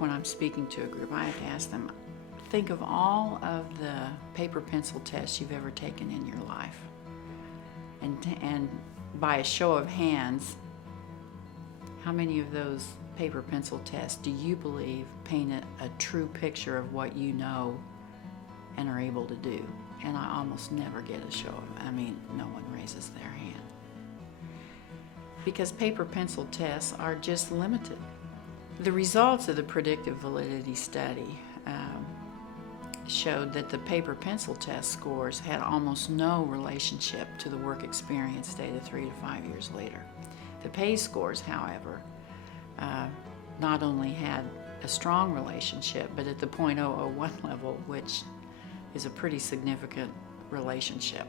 when I'm speaking to a group, I have to ask them, think of all of the paper pencil tests you've ever taken in your life. And by a show of hands, how many of those paper pencil tests do you believe paint a true picture of what you know and are able to do? And I almost never get a show of, no one raises their hand. Because paper pencil tests are just limited. The results of the predictive validity study showed that the paper pencil test scores had almost no relationship to the work experience data 3 to 5 years later. The PAES scores, however, not only had a strong relationship, but at the .001 level, which is a pretty significant relationship.